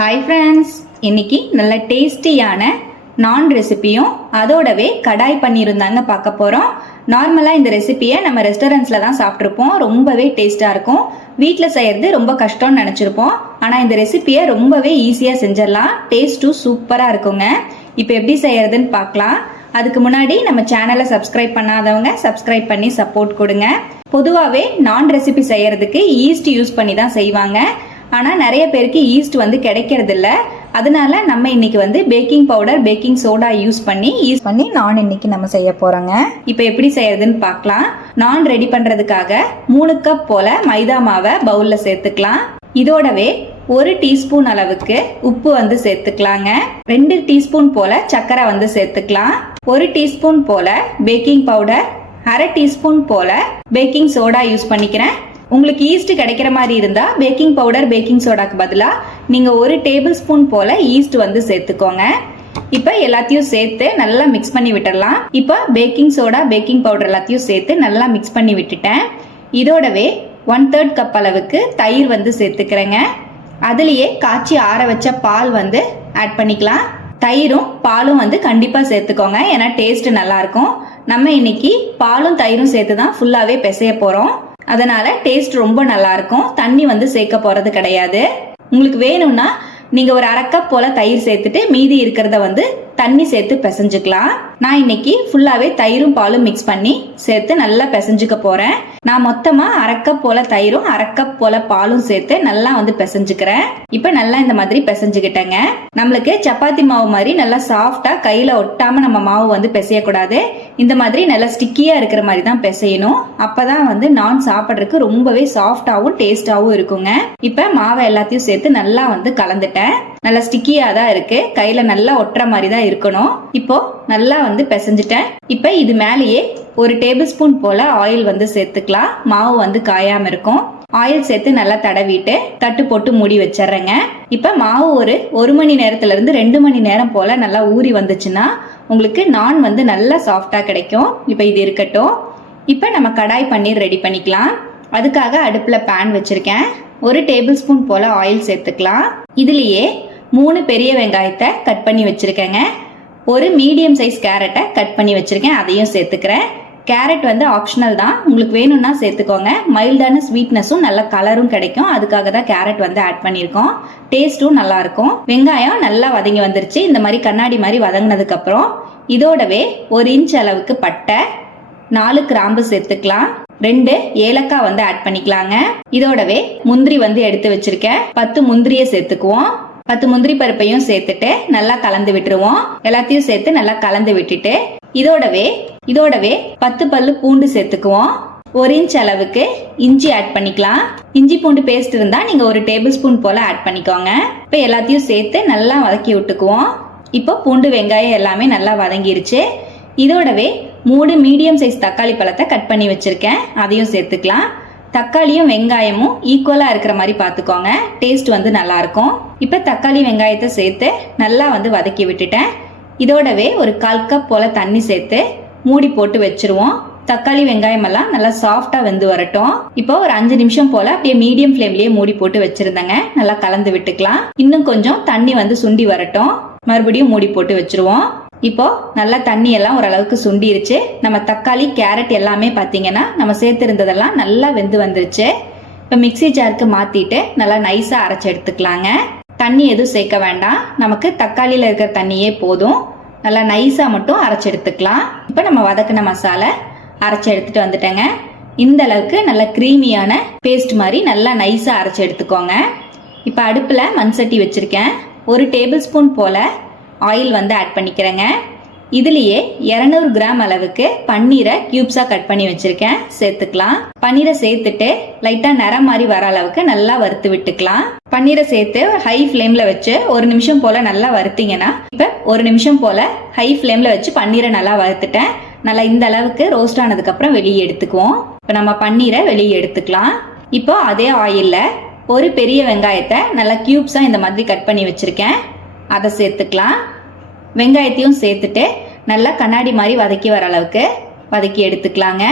Hi friends, இன்னைக்கு நல்ல டேஸ்டியான நான் ரெசிபியும் அதோடவே கடாய் பன்னீரும் தாங்க பார்க்க போகிறோம். நார்மலாக இந்த ரெசிபியை நம்ம ரெஸ்டாரண்ட்ஸில் தான் சாப்பிட்ருப்போம். ரொம்பவே டேஸ்ட்டாக இருக்கும். வீட்டில் செய்கிறது ரொம்ப கஷ்டம்னு நினச்சிருப்போம். ஆனால் இந்த ரெசிபியை ரொம்பவே ஈஸியாக செஞ்சிடலாம். டேஸ்ட்டும் சூப்பராக இருக்குங்க. இப்போ எப்படி செய்யறதுன்னு பார்க்கலாம். அதுக்கு முன்னாடி நம்ம சேனலை சப்ஸ்கிரைப் பண்ணாதவங்க சப்ஸ்கிரைப் பண்ணி சப்போர்ட் கொடுங்க. பொதுவாகவே நான் ரெசிபி செய்யறதுக்கு ஈஸ்ட் யூஸ் பண்ணி தான் செய்வாங்க. ஆனால் நிறைய பேருக்கு ஈஸ்ட் கிடைக்கிறது இல்லை. அதனால நம்ம இன்னைக்கு baking powder, baking soda use பண்ணி நான் இன்னைக்கு நம்ம செய்ய போறோங்க. இப்போ எப்படி செய்யறதுன்னு பார்க்கலாம். நான் ரெடி பண்றதுக்காக 3 கப் போல மைதா மாவை பவுல்ல சேர்த்துக்கலாம். இதோடவே 1 டீஸ்பூன் அளவுக்கு உப்பு சேர்த்துக்கலாங்க. 2 டீஸ்பூன் போல சர்க்கரை சேர்த்துக்கலாம். 1 டீஸ்பூன் போல பேக்கிங் பவுடர், 1/2 டீஸ்பூன் போல பேக்கிங் சோடா யூஸ் பண்ணிக்கிறேன். உங்களுக்கு ஈஸ்ட் கிடைக்கிற மாதிரி இருந்தா பேக்கிங் பவுடர், பேக்கிங் சோடாக்கு பதிலாக நீங்க 1 டேபிள் ஸ்பூன் போல ஈஸ்ட் சேர்த்துக்கோங்க. இப்போ எல்லாத்தையும் சேர்த்து நல்லா மிக்ஸ் பண்ணி விட்டுடலாம். இப்போ பேக்கிங் சோடா, பேக்கிங் பவுடர் எல்லாத்தையும் சேர்த்து நல்லா மிக்ஸ் பண்ணி விட்டுட்டேன். இதோடவே 1/3 கப் அளவுக்கு தயிர் சேர்த்துக்கிறேங்க. அதுலயே காய்ச்சி ஆற வச்ச பால் ஆட் பண்ணிக்கலாம். தயிரும் பாலும் கண்டிப்பா சேர்த்துக்கோங்க, ஏன்னா டேஸ்ட் நல்லா இருக்கும். நம்ம இன்னைக்கு பாலும் தயிரும் சேர்த்து தான் ஃபுல்லாவே பிசைய போறோம். அதனால டேஸ்ட் ரொம்ப நல்லா இருக்கும். தண்ணி சேர்க்க போறது கிடையாது. உங்களுக்கு வேணும்னா நீங்க ஒரு 1/2 கப் போல தயிர் சேர்த்துட்டு மீதி இருக்கிறத தண்ணி சேர்த்து பிசைஞ்சுக்கலாம். நான் இன்னைக்கு ஃபுல்லாவே தயிரும் பாலும் மிக்ஸ் பண்ணி சேர்த்து நல்லா பிசைஞ்சுக்க போறேன். நான் மொத்தமா 1/2 கப் போல தயிரும் 1/2 கப் போல பாலும் சேர்த்து நல்லா பிசைஞ்சுக்கிறேன். இப்ப நல்லா இந்த மாதிரி பிசைஞ்சுக்கிட்டேங்க. நம்மளுக்கு சப்பாத்தி மாவு மாதிரி நல்லா சாஃப்டா கையில ஒட்டாம நம்ம மாவு பிசையக்கூடாது. இந்த மாதிரி நல்லா ஸ்டிக்கியா இருக்கிற மாதிரி தான் பிசையணும். அப்பதான் நான் சாப்பிட்றதுக்கு ரொம்பவே சாஃப்டாவும் டேஸ்டாவும் இருக்குங்க. இப்ப மாவை எல்லாத்தையும் சேர்த்து நல்லா கலந்துட்டேன். நல்லா ஸ்டிக்கியா தான் இருக்கு. கையில நல்லா ஒட்டுற மாதிரி தான் இருக்கணும். இப்போ நல்லா பிசைஞ்சிட்டேன். இப்ப இது மேலேயே 1 டேபிள் ஸ்பூன் போல ஆயில் சேர்த்துக்கலாம். மாவு காயாம இருக்கும். ஆயில் சேர்த்து நல்லா தடவிட்டு தட்டு போட்டு மூடி வச்சிடுறேங்க. இப்ப மாவு ஒரு 1 மணி நேரத்துல இருந்து 2 மணி நேரம் போல நல்லா ஊறி வந்துச்சுன்னா உங்களுக்கு நான் நல்லா சாஃப்டா கிடைக்கும். இப்ப இது இருக்கட்டும். இப்ப நம்ம கடாய் பன்னீர் ரெடி பண்ணிக்கலாம். அதுக்காக அடுப்புல பேன் வச்சிருக்கேன். 1 டேபிள் ஸ்பூன் போல ஆயில் சேர்த்துக்கலாம். இதுலயே 3 பெரிய வெங்காயத்தை கட் பண்ணி வச்சிருக்கேங்க. 1 மீடியம் சைஸ் கேரட்டை கட் பண்ணி வச்சிருக்கேன், அதையும் சேர்த்துக்கிறேன். கேரட் ஆப்ஷனல் தான், உங்களுக்கு வேணும்னா சேர்த்துக்கோங்க. மைல்டான ஸ்வீட்னஸும் நல்ல கலரும் கிடைக்கும். அதுக்காக தான் கேரட் ஆட் பண்ணியிருக்கோம். டேஸ்ட்டும் நல்லா இருக்கும். வெங்காயம் நல்லா வதங்கி வந்துருச்சு. இந்த மாதிரி கண்ணாடி மாதிரி வதங்கினதுக்கு அப்புறம் இதோடவே 1 இன்ச் அளவுக்கு பட்டை, 4 கிராம்பு சேர்த்துக்கலாம். 2 ஏலக்காய் ஆட் பண்ணிக்கலாங்க. இதோடவே முந்திரி எடுத்து வச்சிருக்கேன். 10 முந்திரியை சேர்த்துக்குவோம். 10 முந்திரி பருப்பையும் சேர்த்துட்டு நல்லா கலந்து விட்டுருவோம். எல்லாத்தையும் சேர்த்து நல்லா கலந்து விட்டுட்டு இதோடவே 10 பல்லு பூண்டு சேர்த்துக்குவோம். 1 இன்ச் அளவுக்கு இஞ்சி ஆட் பண்ணிக்கலாம். இஞ்சி பூண்டு பேஸ்ட் இருந்தா நீங்க 1 டேபிள் ஸ்பூன் போல ஆட் பண்ணிக்கோங்க. இப்ப எல்லாத்தையும் சேர்த்து நல்லா வதக்கி விட்டுக்குவோம். இப்போ பூண்டு, வெங்காயம் எல்லாமே நல்லா வதங்கிருச்சு. இதோடவே 3 மீடியம் சைஸ் தக்காளி பழத்தை கட் பண்ணி வச்சிருக்கேன், அதையும் சேர்த்துக்கலாம். தக்காளியும் வெங்காயமும் ஈக்குவலா இருக்கிற மாதிரி பாத்துக்கோங்க. டேஸ்ட் நல்லா இருக்கும். இப்ப தக்காளி வெங்காயத்தை சேர்த்து நல்லா வதக்கி விட்டுட்டேன். இதோடவே ஒரு 1/4 கப் போல தண்ணி சேர்த்து மூடி போட்டு வச்சிருவோம். தக்காளி வெங்காயம் எல்லாம் நல்லா சாஃப்டா வெந்து வரட்டும். இப்போ ஒரு 5 நிமிஷம் போல அப்படியே மீடியம் ஃப்ளேம்லயே மூடி போட்டு வச்சிருந்தேங்க. நல்லா கலந்து விட்டுக்கலாம். இன்னும் கொஞ்சம் தண்ணி சுண்டி வரட்டும். மறுபடியும் மூடி போட்டு வச்சிருவோம். இப்போ நல்லா தண்ணி எல்லாம் ஓரளவுக்கு சுண்டிருச்சு. நம்ம தக்காளி, கேரட் எல்லாமே பாத்தீங்கன்னா நம்ம சேர்த்திருந்ததெல்லாம் நல்லா வெந்து வந்துருச்சு. இப்போ மிக்ஸி ஜாருக்கு மாத்திட்டு நல்லா நைஸா அரைச்சு எடுத்துக்கலாங்க. தண்ணி எதுவும் சேர்க்க வேண்டாம், நமக்கு தக்காளியில இருக்கிற தண்ணியே போதும். நல்லா நைஸா மட்டும் அரைச்சு எடுத்துக்கலாம். இப்போ நம்ம வதக்கின மசாலா அரைச்சு எடுத்துட்டு வந்துட்டேங்க. இந்த அளவுக்கு நல்ல கிரீமியான பேஸ்ட் மாதிரி நல்லா நைஸா அரைச்சு எடுத்துக்கோங்க. இப்போ அடுப்புல மண் சட்டி வச்சிருக்கேன். 1 டேபிள் ஸ்பூன் போல ஆயில் ஆட் பண்ணிக்கிறேங்க. இதுலயே 200 கிராம் அளவுக்கு பன்னீரை கியூப்ஸா கட் பண்ணி வச்சிருக்கேன், சேர்த்துக்கலாம். பன்னீரை சேர்த்துட்டு லைட்டா நிறம் மாதிரி வர அளவுக்கு நல்லா வறுத்து விட்டுக்கலாம். பன்னீரை சேர்த்து ஹை ஃப்ளேம்ல வச்சு 1 நிமிஷம் போல நல்லா வறுத்தீங்கன்னா, இப்ப 1 நிமிஷம் போல ஹை ஃப்ளேம்ல வச்சு பன்னீரை நல்லா வறுத்துட்டேன். நல்லா இந்த அளவுக்கு ரோஸ்ட் ஆனதுக்கு அப்புறம் வெளியே எடுத்துக்குவோம். இப்ப நம்ம பன்னீரை வெளியே எடுத்துக்கலாம். இப்போ அதே ஆயில்ல 1 பெரிய வெங்காயத்தை நல்லா கியூப்ஸா இந்த மாதிரி கட் பண்ணி வச்சிருக்கேன், அதை சேர்த்துக்கலாம். வெங்காயத்தையும் சேர்த்துட்டு நல்லா கண்ணாடி மாதிரி வதக்கி வர அளவுக்கு வதக்கி எடுத்துக்கலாங்க.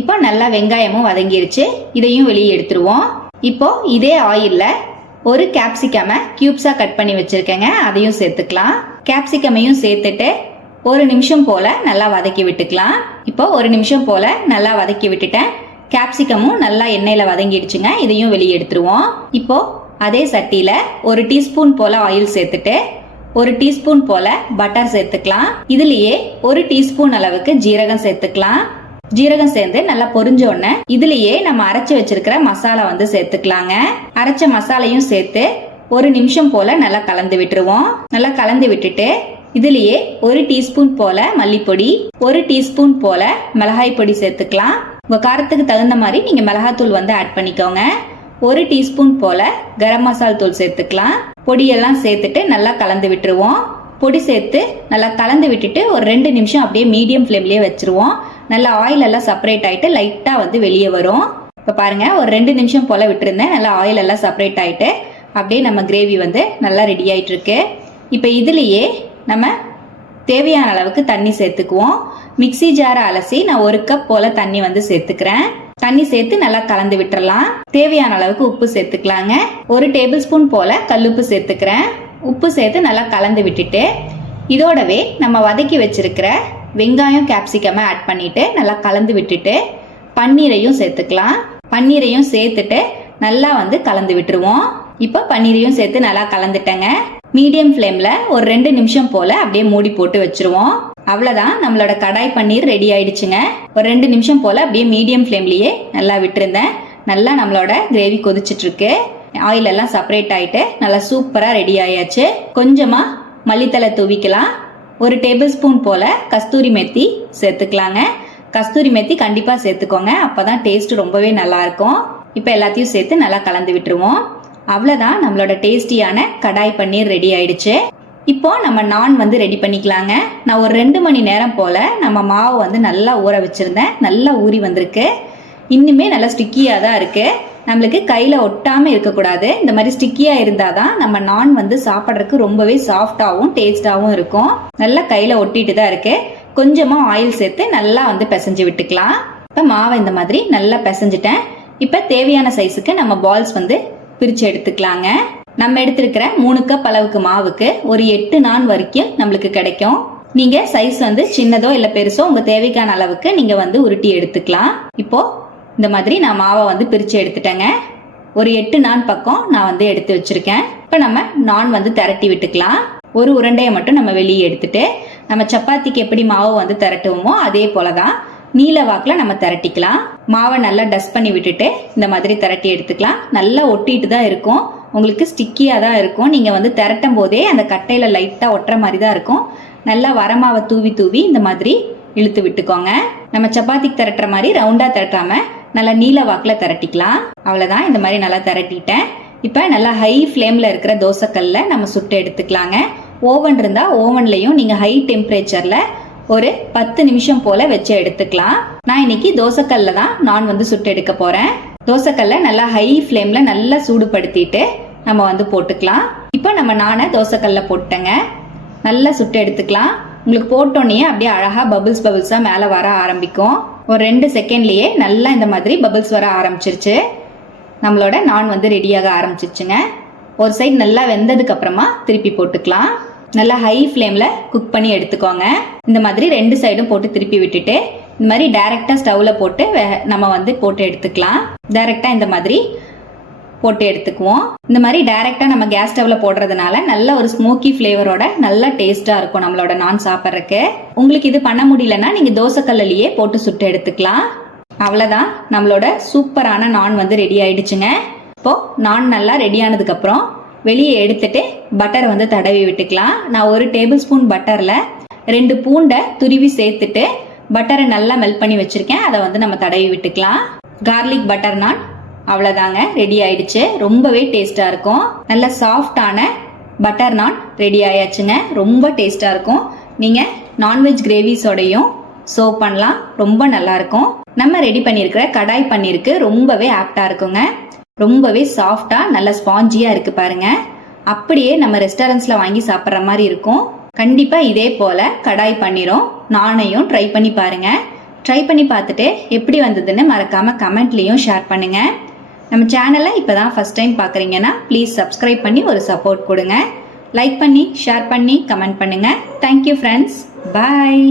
இப்போ நல்லா வெங்காயமும் வதங்கிருச்சு. இதையும் வெளியே எடுத்துருவோம். இப்போ இதே ஆயில்ல ஒரு கேப்சிகமை கியூப்ஸா கட் பண்ணி வச்சிருக்கேங்க, அதையும் சேர்த்துக்கலாம். கேப்சிகமையும் சேர்த்துட்டு ஒரு நிமிஷம் போல நல்லா வதக்கி விட்டுக்கலாம். இப்போ ஒரு நிமிஷம் போல நல்லா வதக்கி விட்டுட்டேன். கேப்சிகமும் நல்லா எண்ணெயில வதங்கிடுச்சுங்க. இதையும் வெளியே எடுத்துருவோம். இப்போ அதே சட்டியில ஒரு டீஸ்பூன் போல ஆயில் சேர்த்துட்டு ஒரு டீஸ்பூன் போல பட்டர் சேர்த்துக்கலாம். இதுலயே ஒரு டீஸ்பூன் அளவுக்கு ஜீரகம் சேர்த்துக்கலாம். ஜீரகம் சேர்ந்து நல்லா பொரிஞ்ச உடனே இதுலயே நம்ம அரைச்சு வச்சிருக்கிற மசாலா வந்து சேர்த்துக்கலாங்க. அரைச்ச மசாலையும் சேர்த்து ஒரு நிமிஷம் போல நல்லா கலந்து விட்டுருவோம். நல்லா கலந்து விட்டுட்டு இதுலயே ஒரு டீஸ்பூன் போல மல்லிப்பொடி, ஒரு டீஸ்பூன் போல மிளகாய் பொடி சேர்த்துக்கலாம். உங்க காரத்துக்கு தகுந்த மாதிரி நீங்க மிளகாத்தூள் வந்து ஆட் பண்ணிக்கோங்க. ஒரு டீஸ்பூன் போல கரம் மசால் தூள் சேர்த்துக்கலாம். பொடியெல்லாம் சேர்த்துட்டு நல்லா கலந்து விட்டுருவோம். பொடி சேர்த்து நல்லா கலந்து விட்டுட்டு ஒரு 2 நிமிஷம் அப்படியே மீடியம் ஃப்ளேம்லயே வச்சிருவோம். நல்லா ஆயில் எல்லாம் செப்பரேட் ஆயிட்டு லைட்டா வந்து வெளியே வரும். இப்ப பாருங்க, ஒரு 2 நிமிஷம் போல விட்டுருந்தேன். நல்லா ஆயில் எல்லாம் செப்பரேட் ஆயிட்டு அப்படியே நம்ம கிரேவி வந்து நல்லா ரெடி ஆயிட்டு இருக்கு. இப்ப இதுலயே நம்ம தேவையான அளவுக்கு தண்ணி சேர்த்துக்குவோம். மிக்ஸி ஜாரை அலசி நான் 1 கப் போல தண்ணி வந்து சேர்த்துக்கிறேன். தண்ணி சேர்த்து நல்லா கலந்து விட்டுறலாம். தேவையான அளவுக்கு உப்பு சேர்த்துக்கலாங்க. 1 டேபிள் ஸ்பூன் போல கல்லுப்பு சேர்த்துக்கிறேன். உப்பு சேர்த்து நல்லா கலந்து விட்டுட்டு இதோடவே நம்ம வதக்கி வச்சிருக்கிற வெங்காயம் கேப்சிகமை ஆட் பண்ணிட்டு நல்லா கலந்து விட்டுட்டு பன்னீரையும் சேர்த்துக்கலாம். பன்னீரையும் சேர்த்துட்டு நல்லா வந்து கலந்து விட்டுருவோம். இப்போ பன்னீரையும் சேர்த்து நல்லா கலந்துட்டேங்க. மீடியம் ஃப்ளேம்ல ஒரு 2 நிமிஷம் போல அப்படியே மூடி போட்டு வச்சிருவோம். அவ்வளவுதான், நம்மளோட கடாய் பன்னீர் ரெடி ஆயிடுச்சுங்க. ஒரு 2 நிமிஷம் போல அப்படியே மீடியம் ஃப்ளேம்லயே நல்லா விட்டுருந்தேன். நல்லா நம்மளோட கிரேவி கொதிச்சிட்டு இருக்கு. ஆயில் எல்லாம் செப்பரேட் ஆயிட்டு நல்லா சூப்பரா ரெடி ஆயாச்சு. கொஞ்சமா மல்லித்தலை தூவிக்கலாம். ஒரு டேபிள் ஸ்பூன் போல கஸ்தூரி மெத்தி சேர்த்துக்கலாங்க. கஸ்தூரி மெத்தி கண்டிப்பா சேர்த்துக்கோங்க, அப்பதான் டேஸ்ட் ரொம்பவே நல்லா இருக்கும். இப்ப எல்லாத்தையும் சேர்த்து நல்லா கலந்து விட்டுருவோம். அவ்வளவுதான், நம்மளோட டேஸ்டியான கடாய் பன்னீர் ரெடி ஆயிடுச்சு. இப்போ நம்ம நான் வந்து ரெடி பண்ணிக்கலாங்க. நான் ஒரு 2 மணி நேரம் போல நம்ம மாவு வந்து நல்லா ஊற வச்சிருந்தேன். நல்லா ஊறி வந்திருக்கு. இன்னுமே நல்லா ஸ்டிக்கியா தான் இருக்கு. நம்மளுக்கு கையில ஒட்டாம இருக்கக்கூடாது. இந்த மாதிரி ஸ்டிக்கியா இருந்தாதான் நம்ம நான் வந்து சாப்பிட்றதுக்கு ரொம்பவே சாஃப்டாவும் டேஸ்டாவும் இருக்கும். நல்லா கையில ஒட்டிட்டு தான் இருக்கு. கொஞ்சமா ஆயில் சேர்த்து நல்லா வந்து பிசைஞ்சு விட்டுக்கலாம். இப்ப மாவை இந்த மாதிரி நல்லா பிசைஞ்சிட்டேன். இப்ப தேவையான சைஸுக்கு நம்ம பால்ஸ் வந்து பிரிச்சு எடுத்துக்கலாங்க. நம்ம எடுத்திருக்கிற 3 கப் அளவுக்கு மாவுக்கு ஒரு 8 நான் வரைக்கும் நம்மளுக்கு கிடைக்கும். நீங்க சைஸ் வந்து சின்னதோ இல்ல பெருசோ உங்க தேவைக்கான அளவுக்கு நீங்க வந்து உருட்டி எடுத்துக்கலாம். இப்போ இந்த மாதிரி நான் மாவை வந்து பிரிச்சு எடுத்துட்டேங்க. ஒரு 8 நான் பக்கம் நான் வந்து எடுத்து வச்சிருக்கேன். இப்ப நம்ம நான் வந்து திரட்டி விட்டுக்கலாம். ஒரு உருண்டையை மட்டும் நம்ம வெளியே எடுத்துட்டு நம்ம சப்பாத்திக்கு எப்படி மாவு வந்து திரட்டுவோமோ அதே போலதான் நீல வாக்குல நம்ம திரட்டிக்கலாம். மாவை நல்லா டஸ்ட் பண்ணி விட்டுட்டு இந்த மாதிரி திரட்டி எடுத்துக்கலாம். நல்லா ஒட்டிட்டு தான் இருக்கும், உங்களுக்கு ஸ்டிக்கியா தான் இருக்கும். நீங்க வந்து திரட்டும் போதே அந்த கட்டையில லைட்டா ஒட்டுற மாதிரி தான் இருக்கும். நல்லா வரமாவை தூவி தூவி இந்த மாதிரி இழுத்து விட்டுக்கோங்க. நம்ம சப்பாத்திக்கு திரட்டுற மாதிரி ரவுண்டா திரட்டாம நல்லா நீல வாக்குல திரட்டிக்கலாம். அவ்வளவுதான், இந்த மாதிரி நல்லா திரட்டிட்டேன். இப்ப நல்லா ஹை ஃப்ளேம்ல இருக்கிற தோசைக்கல்ல நம்ம சுட்டு எடுத்துக்கலாங்க. ஓவன் இருந்தா ஓவன்லயும் நீங்க ஹை டெம்பரேச்சர்ல ஒரு 10 நிமிஷம் போல வச்சு எடுத்துக்கலாம். நான் இன்னைக்கு தோசைக்கல்ல தான் நான் வந்து சுட்டு எடுக்க போறேன். தோசைக்கல்ல நல்லா ஹை ஃப்ளேம்ல நல்லா சூடுபடுத்திட்டு நம்ம வந்து போட்டுக்கலாம். இப்போ நம்ம நானை தோசைக்கல்ல போட்டேங்க. நல்லா சுட்டு எடுத்துக்கலாம். உங்களுக்கு போட்டோன்னே அப்படியே அழகா பபிள்ஸ் பபிள்ஸா மேல வர ஆரம்பிக்கும். ஒரு 2 செகண்ட்லயே நல்லா இந்த மாதிரி பபிள்ஸ் வர ஆரம்பிச்சிருச்சு. நம்மளோட நான் வந்து ரெடியாக ஆரம்பிச்சிருச்சுங்க. ஒரு சைடு நல்லா வெந்ததுக்கு அப்புறமா திருப்பி போட்டுக்கலாம். நல்லா ஹை ஃப்ளேம்ல குக் பண்ணி எடுத்துக்கோங்க. இந்த மாதிரி 2 சைடும் போட்டு திருப்பி விட்டுட்டு இந்த மாதிரி டைரக்டா ஸ்டவ்ல போட்டு நம்ம வந்து போட்டு எடுத்துக்கலாம். டைரக்டா இந்த மாதிரி போட்டு எடுத்துக்குவோம். இந்த மாதிரி டைரக்டா நம்ம கேஸ் ஸ்டவ்ல போடுறதுனால நல்ல ஒரு ஸ்மோக்கி ஃபிளேவரோட நல்ல டேஸ்டா இருக்கும் நம்மளோட நான் சாப்பிட்றதுக்கு. உங்களுக்கு இது பண்ண முடியலன்னா நீங்க தோசைக்கல்லையே போட்டு சுட்டு எடுத்துக்கலாம். அவ்வளவுதான், நம்மளோட சூப்பரான நான் வந்து ரெடி ஆயிடுச்சுங்க. இப்போ நான் நல்லா ரெடி ஆனதுக்கு அப்புறம் வெளியே எடுத்துட்டு பட்டரை வந்து தடவி விட்டுக்கலாம். நான் ஒரு டேபிள் ஸ்பூன் பட்டர்ல 2 பூண்டை துருவி சேர்த்துட்டு பட்டரை நல்லா மெல்ட் பண்ணி வச்சிருக்கேன். அதை வந்து நம்ம தடவி விட்டுக்கலாம். கார்லிக் பட்டர் நான் அவ்வளவுதாங்க, ரெடி ஆயிடுச்சு. ரொம்பவே டேஸ்டா இருக்கும். நல்ல சாஃப்டான பட்டர் நான் ரெடி ஆயாச்சுங்க. ரொம்ப டேஸ்டா இருக்கும். நீங்க நான்வெஜ் கிரேவிஸோடையும் சர்வ் பண்ணலாம். ரொம்ப நல்லா இருக்கும். நம்ம ரெடி பண்ணியிருக்கிற கடாய் பன்னீருக்கு ரொம்பவே ஆப்டா இருக்குங்க. ரொம்பவே சாஃப்டா நல்ல ஸ்பாஞ்சியா இருக்கு பாருங்க. அப்படியே நம்ம ரெஸ்டாரண்ட்ஸ்ல வாங்கி சாப்பிட்ற மாதிரி இருக்கும். கண்டிப்பா இதே போல கடாய் பன்னீரும் நானையும் ட்ரை பண்ணி பாருங்க. ட்ரை பண்ணி பார்த்துட்டு எப்படி வந்ததுன்னு மறக்காம கமெண்ட்லயும் ஷேர் பண்ணுங்க. நம்ம சேனலை இப்போ தான் ஃபஸ்ட் டைம் பார்க்குறீங்கன்னா ப்ளீஸ் சப்ஸ்கிரைப் பண்ணி ஒரு சப்போர்ட் கொடுங்க. லைக் பண்ணி ஷேர் பண்ணி கமெண்ட் பண்ணுங்கள். Thank you friends. பாய்.